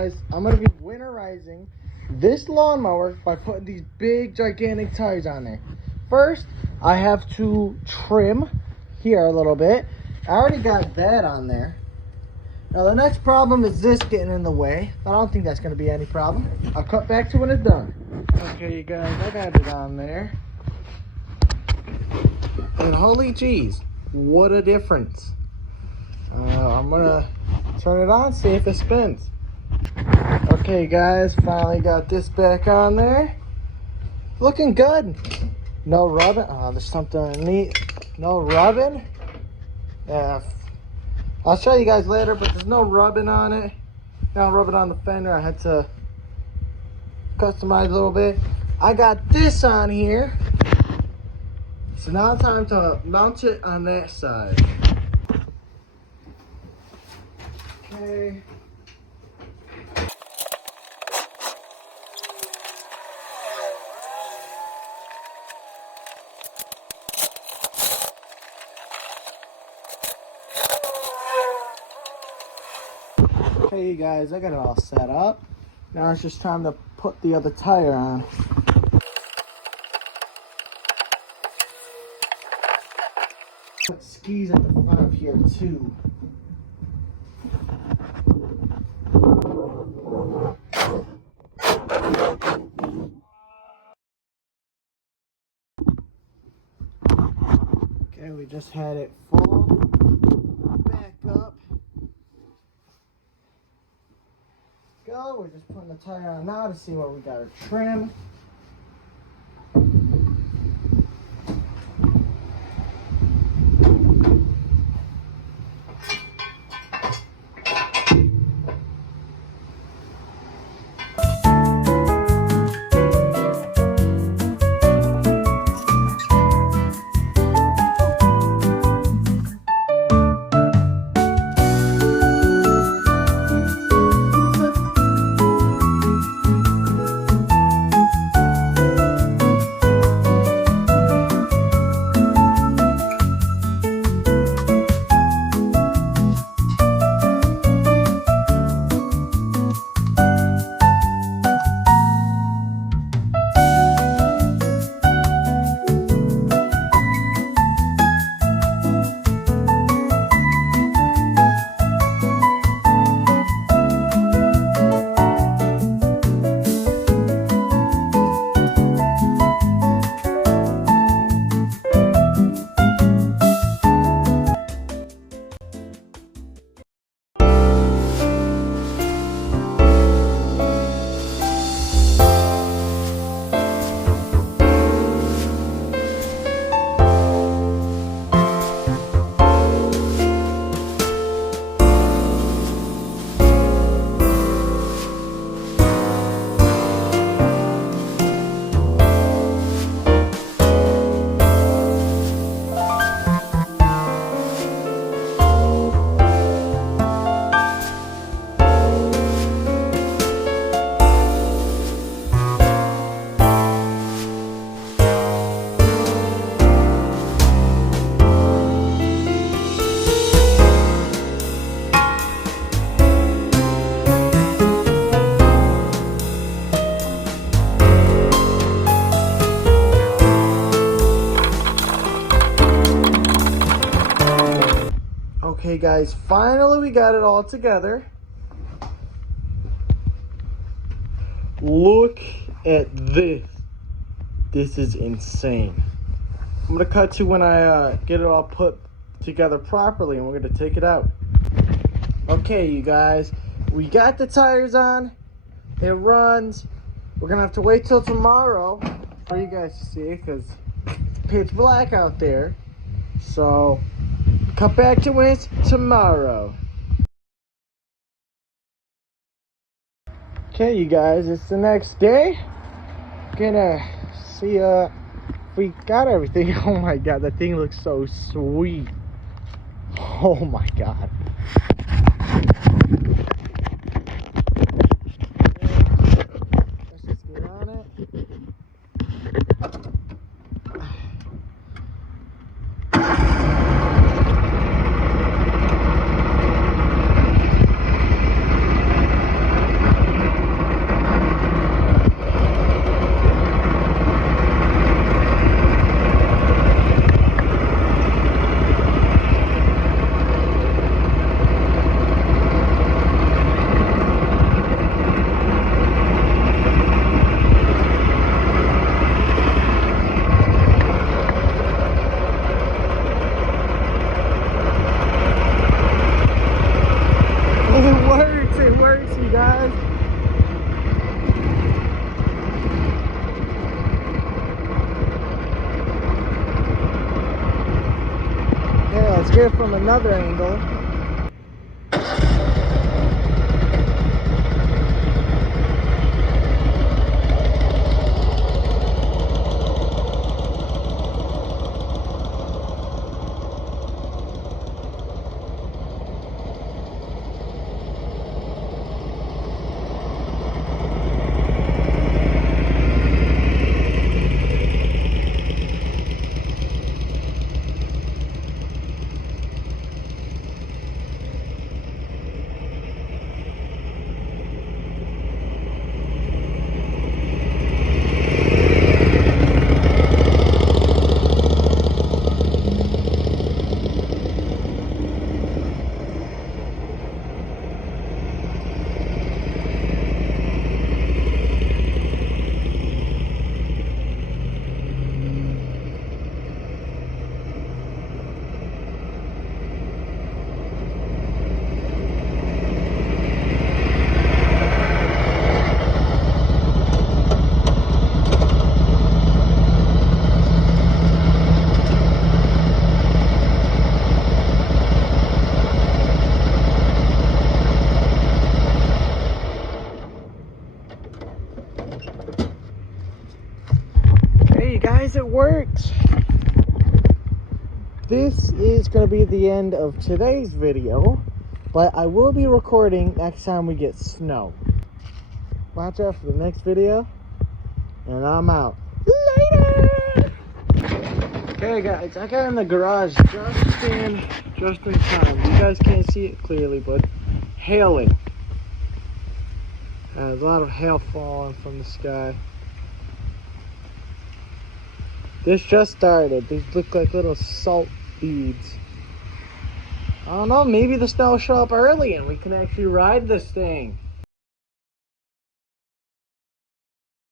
guys, I'm going to be winterizing this lawnmower by putting these big, gigantic tires on there. First, I have to trim here a little bit. I already got that on there. Now, the next problem is this getting in the way, but I don't think that's going to be any problem. I'll cut back to when it's done. Okay, you guys, I got it on there. And holy jeez, what a difference. I'm going to turn it on, see if it spins. Okay, guys, finally got this back on there. Looking good. No rubbing. Oh, there's something underneath. No rubbing. Yeah, I'll show you guys later, but there's no rubbing on it. Now rub it on the fender. I had to customize a little bit. I got this on here. So now it's time to mount it on that side. Okay. Okay, you guys, I got it all set up. Now it's just time to put the other tire on. Put skis at the front of here too. Okay, we just had it full. Back up. Go. We're just putting the tire on now to see what we got to trim. Okay, guys, finally we got it all together. Look at this. This is insane. I'm gonna cut to when I get it all put together properly, and we're gonna take it out. Okay, you guys, we got the tires on. It runs. We're gonna have to wait till tomorrow for you guys to see it because it's pitch black out there. So come back to it tomorrow. Okay, you guys, it's the next day. Gonna see if we got everything. Oh my god, that thing looks so sweet. Oh my god. Let's just get on it. works, you guys. Okay, let's get it from another angle. Hey guys, it worked. This is going to be the end of today's video, but I will be recording next time we get snow. Watch out for the next video, and I'm out. Later! Okay guys, I got in the garage just in time. You guys can't see it clearly, but hailing. There's a lot of hail falling from the sky. This just started. These look like little salt beads. I don't know, maybe the snow will show up early and we can actually ride this thing.